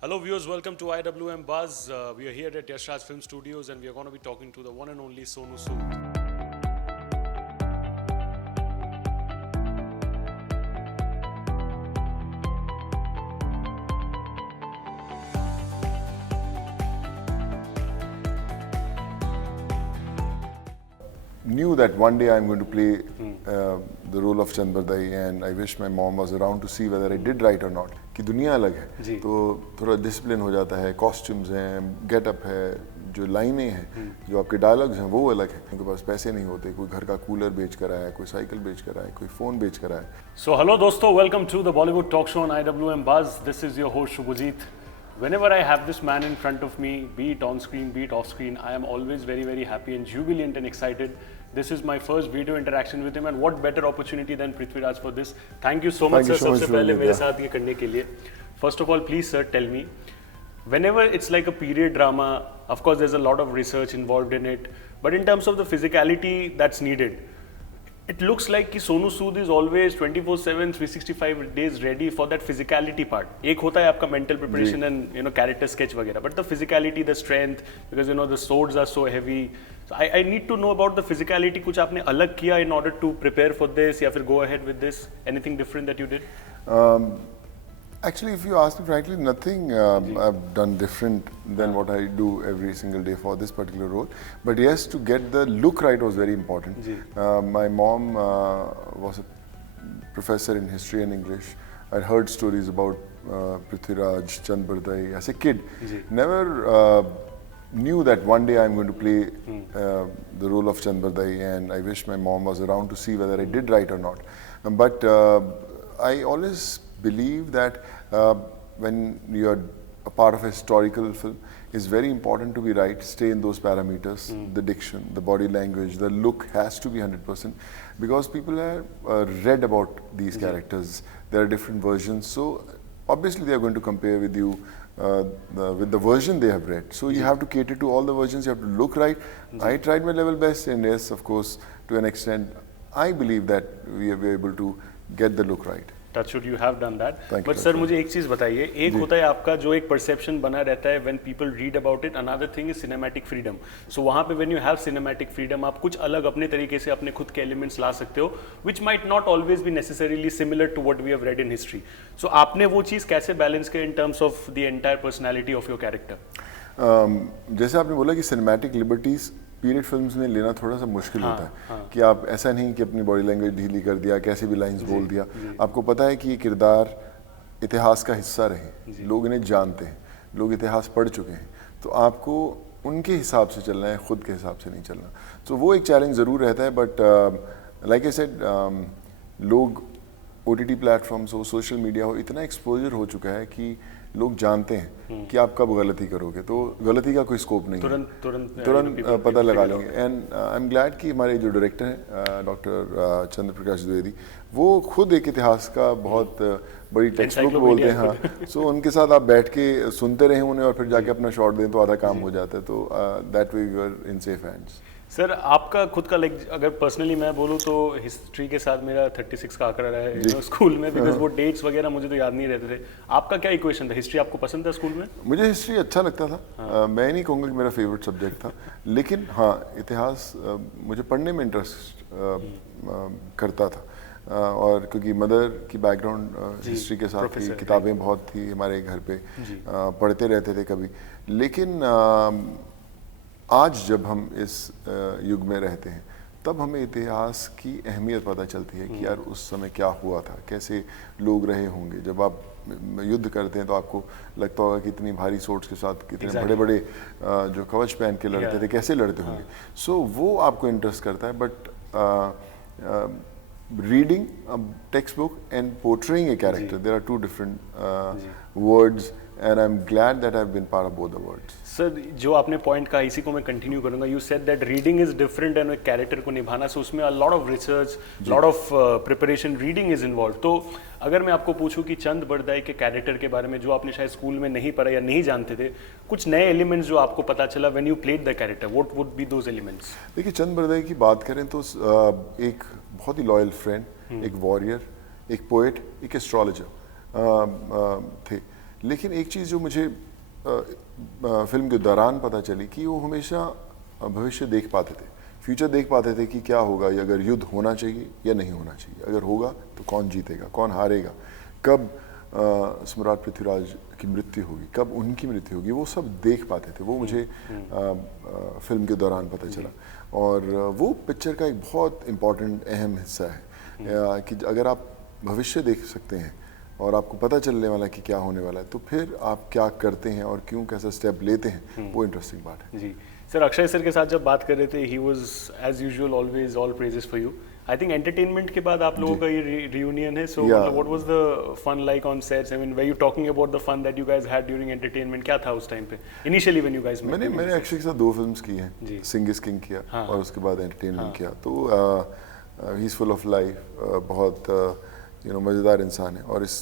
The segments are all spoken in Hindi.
Hello viewers, welcome to IWM Buzz. We are here at Yashraj Film Studios and we are going to be talking to the one and only Sonu Sood. Knew that one day I'm going to play the role of Chand Bardai, and I wish my mom was around to see whether I did right or not. कि दुनिया अलग है तो थोड़ा डिसिप्लिन हो जाता है, कॉस्ट्यूम्स हैं, गेटअप है, जो लाइनें हैं, जो आपके डायलॉग्स हैं वो अलग है. उनके पास पैसे नहीं होते, कोई घर का कूलर बेच कर आया है, कोई साइकिल बेच कर आया है, कोई फ़ोन बेच कर आया है. So hello दोस्तों, welcome to the Bollywood talk show on IWM Buzz. This is your host Shubhajit. Whenever I have this man in front of me, be it on screen, be it off screen, I am always very happy and jubilant and excited. This is my first video interaction with him, and what better opportunity than Prithvi Raj for this. Thank you so much, sir. सबसे पहले मेरे साथ ये करने के लिए. First of all, please sir, tell me, whenever it's like a period drama, of course there's a lot of research involved in it, but in terms of the physicality that's needed, it looks like कि Sonu Sood is always 24/7, 365 days ready for that physicality part. एक होता है आपका mental preparation and character sketch वगैरह, but the physicality, the strength, because the swords are so heavy. So I need to know about the physicality. कुछ आपने अलग किया in order to prepare for this या फिर go ahead with this? Anything different that you did? Actually, if you ask me frankly, nothing I've done different than what I do every single day for this particular role. But yes, to get the look right was very important. My mom was a professor in history and English. I'd heard stories about Prithvi Raj, Chand Bardai as a kid. Never knew that one day I'm going to play the role of Chand Bardai, and I wish my mom was around to see whether I did right or not. But I always believe that when you are a part of a historical film, it's very important to be right, stay in those parameters, the diction, the body language, the look has to be 100%, because people have read about these characters. There are different versions, so obviously they are going to compare with you with the version they have read. So you have to cater to all the versions, you have to look right. I tried my level best, and yes, of course, to an extent, I believe that we are able to get the look right. Touchwood, you have done that. But sir, मुझे एक चीज़ बताइए. एक होता है आपका जो एक perception बना रहता है when people read about it. Another thing is cinematic freedom. So वहाँ पे when you have cinematic freedom, आप कुछ अलग अपने तरीके से अपने खुद के elements ला सकते हो, which might not always be necessarily similar to what we have read in history. So आपने वो चीज़ कैसे balance किया in terms of the entire personality of your character? जैसे आपने बोला कि cinematic liberties पीरियड फिल्म्स में लेना थोड़ा सा मुश्किल होता है कि आप ऐसा नहीं कि अपनी बॉडी लैंग्वेज ढीली कर दिया, कैसे भी लाइंस बोल दिया. आपको पता है कि ये किरदार इतिहास का हिस्सा रहे, लोग इन्हें जानते हैं, लोग इतिहास पढ़ चुके हैं, तो आपको उनके हिसाब से चलना है, खुद के हिसाब से नहीं चलना. तो वो एक चैलेंज ज़रूर रहता है. बट लाइक आई सेड, लोग OTT प्लेटफॉर्म्स हो, सोशल मीडिया हो, इतना एक्सपोजर हो चुका है कि लोग जानते हैं कि आप कब गलती करोगे, तो गलती का कोई स्कोप नहीं है, तुरंत पता लगा लेंगे. एंड आई एम ग्लैड कि हमारे जो डायरेक्टर हैं डॉक्टर चंद्र प्रकाश द्विवेदी, वो खुद एक इतिहास का बहुत बड़ी टेक्स्ट बुक बोलते हैं. हाँ, सो उनके साथ आप बैठ के सुनते रहें उन्हें और फिर जाके अपना शॉट दें तो आधा काम हो जाता है. तो that way we are in safe hands. Sir आपका खुद का अगर पर्सनली मैं बोलूँ तो हिस्ट्री के साथ मेरा 36 का आंकड़ा रहा है स्कूल में, बिकॉज वो डेट्स वगैरह मुझे तो याद नहीं रहते थे. आपका क्या इक्वेशन था? हिस्ट्री आपको पसंद था स्कूल में? मुझे हिस्ट्री अच्छा लगता था. मैं नहीं कहूँगा कि मेरा फेवरेट सब्जेक्ट था, लेकिन हाँ, इतिहास मुझे पढ़ने में इंटरेस्ट करता था. और क्योंकि मदर की बैकग्राउंड हिस्ट्री के साथ थी, किताबें बहुत थी हमारे घर पे, पढ़ते रहते थे कभी. लेकिन आज जब हम इस युग में रहते हैं, तब हमें इतिहास की अहमियत पता चलती है कि यार उस समय क्या हुआ था, कैसे लोग रहे होंगे. जब आप युद्ध करते हैं तो आपको लगता होगा कि इतनी भारी सोर्ड्स के साथ कितने बड़े बड़े जो कवच पहन के लड़ते थे, कैसे लड़ते होंगे. सो वो आपको इंटरेस्ट करता है. But reading a textbook and portraying a character, there are two different words, and I'm glad that I've been part of both the words. Sir जो आपने पॉइंट कहा इसी को मैं कंटिन्यू करूंगा. You said that reading is different and एक कैरेक्टर को निभाना, सो उसमें a lot of research, lot of preparation, reading is involve. तो अगर मैं आपको पूछूं कि चंद बरदाई के कैरेक्टर के बारे में जो आपने शायद स्कूल में नहीं पढ़ा या नहीं जानते थे, कुछ नए एलिमेंट्स जो आपको पता चला when you played the character, what would be those elements? देखिए, चंद बरदाई की बात करें तो एक बहुत ही लॉयल फ्रेंड, एक वॉरियर, एक पोएट, एक एस्ट्रोलॉजर थे. लेकिन एक चीज़ जो मुझे फिल्म के दौरान पता चली कि वो हमेशा भविष्य देख पाते थे, फ्यूचर देख पाते थे कि क्या होगा, या अगर युद्ध होना चाहिए या नहीं होना चाहिए, अगर होगा तो कौन जीतेगा, कौन हारेगा, कब सम्राट पृथ्वीराज की मृत्यु होगी, कब उनकी मृत्यु होगी, वो सब देख पाते थे। वो मुझे फिल्म के दौरान पता चला, और वो पिक्चर का एक बहुत इम्पॉर्टेंट अहम हिस्सा है कि अगर आप भविष्य देख सकते हैं और आपको पता चलने वाला कि क्या होने वाला है, तो फिर आप क्या करते हैं और क्यों कैसा स्टेप लेते हैं, वो इंटरेस्टिंग बात है। जी सर, अक्षय सर के साथ जब बात कर रहे थे, he was as usual always all praises for you. I think entertainment के बाद आप लोगों का ये रियूनियन है, so what was the fun like on sets? I mean way you talking about the fun that you guys had during entertainment, क्या था उस टाइम पे initially when you guys met? मैंने अक्षय के साथ 2 फिल्म्स की हैं, सिंग इज किंग किया और उसके बाद एंटरटेनमेंट किया। तो he is full of life, बहुत मज़ेदार इंसान है, और इस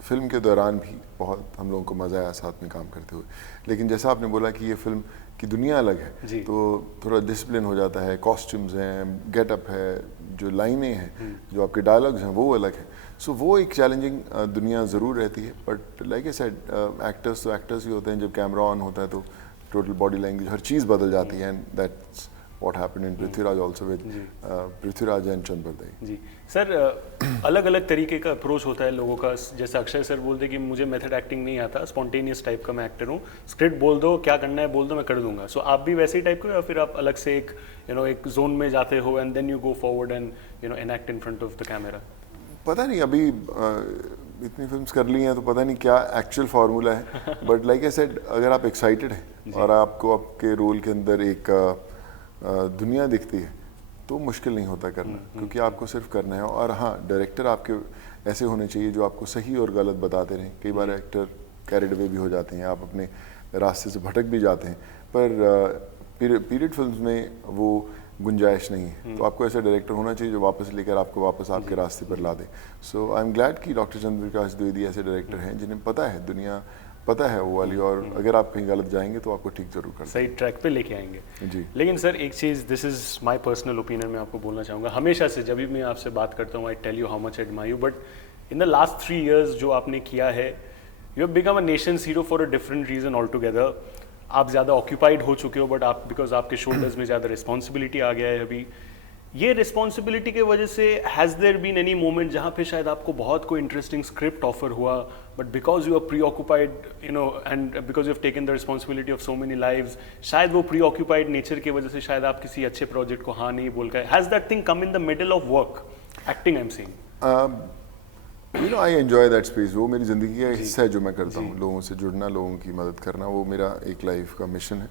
फिल्म के दौरान भी बहुत हम लोगों को मज़ा आया साथ में काम करते हुए। लेकिन जैसा आपने बोला कि ये फिल्म की दुनिया अलग है, तो थोड़ा डिसिप्लिन हो जाता है, कॉस्ट्यूम्स हैं, गेटअप है, जो लाइनें हैं, जो आपके डायलॉग्स हैं, वो अलग है। सो वो एक चैलेंजिंग दुनिया ज़रूर रहती है, but like I said, actors तो एक्टर्स ही होते हैं। जब कैमरा ऑन होता है तो टोटल बॉडी लैंग्वेज, हर चीज़ बदल जाती है, and that's what happened in Prithviraj also with Prithviraj and Chandbardai. जी सर, अलग अलग तरीके का अप्रोच होता है लोगों का। जैसे अक्षय सर बोलते कि मुझे मेथड एक्टिंग नहीं आता, स्पॉन्टेनियस टाइप का मैं एक्टर हूँ, स्क्रिप्ट बोल दो, क्या करना है बोल दो, मैं कर दूंगा। सो आप भी वैसे ही टाइप के हो, या फिर आप अलग से एक एक जोन में जाते हो and then you go forward and enact in front of the camera? पता नहीं, अभी इतनी फिल्म्स कर ली हैं तो पता नहीं क्या एक्चुअल फार्मूला है, बट लाइक आई सेड, अगर आप एक्साइटेड हैं और आपको आपके रोल के अंदर एक दुनिया दिखती है, तो मुश्किल नहीं होता करना, क्योंकि आपको सिर्फ करना है। और हाँ, डायरेक्टर आपके ऐसे होने चाहिए जो आपको सही और गलत बताते रहें। कई बार एक्टर कैरिड अवे भी हो जाते हैं, आप अपने रास्ते से भटक भी जाते हैं, पर पीरियड फिल्म्स में वो गुंजाइश नहीं है। तो आपको ऐसा डायरेक्टर होना चाहिए जो वापस लेकर आपको वापस आपके रास्ते पर ला दे। सो आई एम ग्लैड कि डॉक्टर चंद्रप्रकाश द्विवेदी ऐसे डायरेक्टर हैं जिन्हें पता है, दुनिया पता है वो वाली, और अगर आप कहीं गलत जाएंगे तो आपको ठीक जरूर कर सही ट्रैक पे लेके आएंगे। जी। लेकिन सर एक चीज़, this is my personal opinion, मैं आपको बोलना चाहूँगा, हमेशा से जब भी मैं आपसे बात करता हूँ, I tell you how much admire you, but in the last 3 years जो आपने किया है, you have become a nation's hero for a different reason altogether. आप ज़्यादा ऑक्यूपाइड हो चुके हो, बट आप बिकॉज आपके शोल्डर्स में ज़्यादा रिस्पॉन्सिबिलिटी आ गया है अभी। ये रिस्पॉन्सिबिलिटी के वजह से has there been any moment जहाँ पे शायद आपको बहुत कोई इंटरेस्टिंग स्क्रिप्ट ऑफर हुआ, but because you are preoccupied and because you have taken the responsibility of so many lives, शायद वो प्री ऑक्यूपाइड नेचर की वजह से शायद आप किसी अच्छे प्रोजेक्ट को हाँ नहीं बोल गए? Has that thing come in the middle of work acting? I am saying I enjoy that space. वो मेरी ज़िंदगी का हिस्सा है जो मैं करता हूँ, लोगों से जुड़ना, लोगों की मदद करना, वो मेरा एक लाइफ का मिशन है।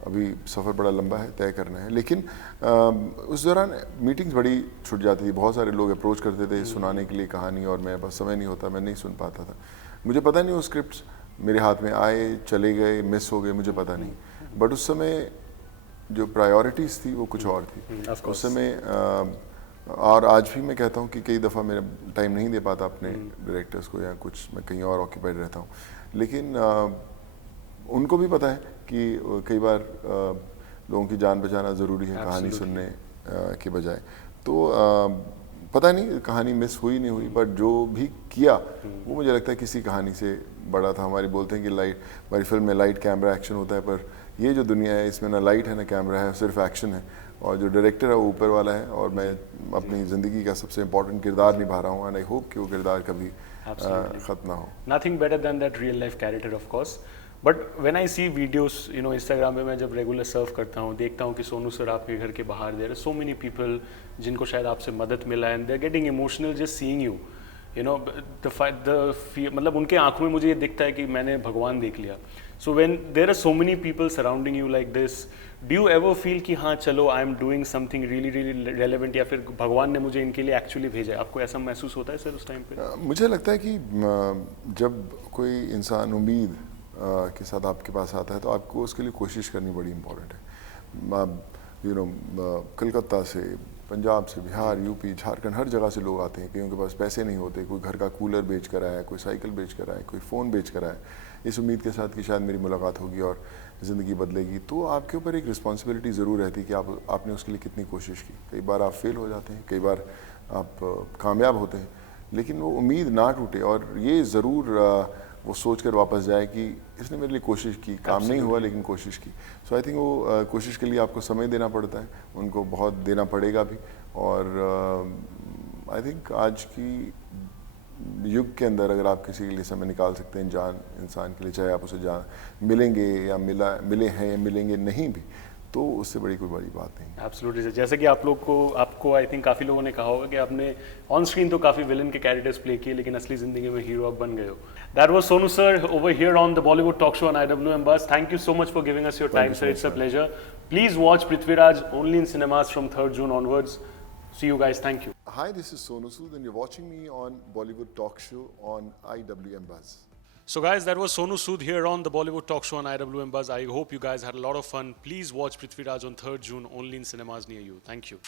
अभी सफ़र बड़ा लंबा है, तय करना है, लेकिन उस दौरान मीटिंग्स बड़ी छूट जाती थी। बहुत सारे लोग अप्रोच करते थे सुनाने के लिए कहानी, और मैं बस समय नहीं होता, मैं नहीं सुन पाता था। मुझे पता नहीं वो स्क्रिप्ट्स मेरे हाथ में आए, चले गए, मिस हो गए, मुझे पता नहीं, बट उस समय जो प्रायोरिटीज़ थी वो कुछ और थी उस समय। और आज भी मैं कहता हूँ कि कई दफ़ा मेरा टाइम नहीं दे पाता अपने डायरेक्टर्स को, या कुछ मैं कहीं और ऑक्यूपाइड रहता हूँ, लेकिन उनको भी पता है कि कई बार लोगों की जान बचाना ज़रूरी है कहानी सुनने के बजाय। तो पता नहीं कहानी मिस हुई नहीं हुई, बट जो भी किया वो मुझे लगता है किसी कहानी से बड़ा था। हमारी बोलते हैं कि हमारी फिल्म में लाइट कैमरा एक्शन होता है, पर ये जो दुनिया है इसमें ना लाइट है ना कैमरा है, सिर्फ एक्शन है, और जो डायरेक्टर है वो ऊपर वाला है, और मैं अपनी ज़िंदगी का सबसे इम्पोर्टेंट किरदार निभा रहा हूँ, एंड आई होप कि वो किरदार कभी ख़त्म ना हो। Nothing better than that real life character of course, but when I see videos Instagram पे मैं जब रेगुलर सर्व करता हूँ, देखता हूँ कि सोनू सर आपके घर के बाहर, there are so many people जिनको शायद आपसे मदद मिला, and they are getting emotional just seeing you, मतलब उनके आंखों में मुझे ये दिखता है कि मैंने भगवान देख लिया। So when there are so many people surrounding you like this, do you ever feel कि हाँ चलो I am doing something really really relevant, या फिर भगवान ने मुझे इनके लिए एक्चुअली भेजा है? आपको ऐसा महसूस होता है सर उस टाइम पे? मुझे लगता है कि जब कोई इंसान उम्मीद के साथ आपके पास आता है तो आपको उसके लिए कोशिश करनी बड़ी इम्पोर्टेंट है। कलकत्ता से, पंजाब से, बिहार, यूपी, झारखंड, हर जगह से लोग आते हैं। कईयों के पास पैसे नहीं होते, कोई घर का कूलर बेच कर आया, कोई साइकिल बेच कर आया, कोई फ़ोन बेच कर आया, इस उम्मीद के साथ कि शायद मेरी मुलाकात होगी और ज़िंदगी बदलेगी। तो आपके ऊपर एक रिस्पॉन्सिबिलिटी ज़रूर रहती है कि आपने उसके लिए कितनी कोशिश की। कई बार आप फेल हो जाते हैं, कई बार आप कामयाब होते हैं, लेकिन वो उम्मीद ना टूटे और ये ज़रूर वो सोच कर वापस जाए कि इसने मेरे लिए कोशिश की, काम नहीं हुआ लेकिन कोशिश की। सो आई थिंक वो कोशिश के लिए आपको समय देना पड़ता है, उनको बहुत देना पड़ेगा भी। और आई थिंक आज की युग के अंदर अगर आप किसी के लिए समय निकाल सकते हैं, जान इंसान के लिए, चाहे आप उसे जान मिलेंगे या मिले हैं या मिलेंगे नहीं भी, तो उससे बड़ी कोई बड़ी बात नहीं। एब्सोल्युटली सर, जैसे कि आपको आई थिंक काफ़ी लोगों ने कहा होगा कि आपने ऑन स्क्रीन तो काफ़ी विलन के कैरेक्टर्स प्ले किए, लेकिन असली ज़िंदगी में हीरो आप बन गए हो। That was Sonu sir over here on the Bollywood talk show on IWM Buzz. Thank you so much for giving us your time, sir. It's a pleasure. Please watch Prithviraj only in cinemas from 3rd June onwards. See you guys. Thank you. Hi, this is Sonu Sood and you're watching me on Bollywood Talk Show on IWM Buzz. So guys, that was Sonu Sood here on the Bollywood Talk Show on IWM Buzz. I hope you guys had a lot of fun. Please watch Prithviraj on 3rd June only in cinemas near you. Thank you.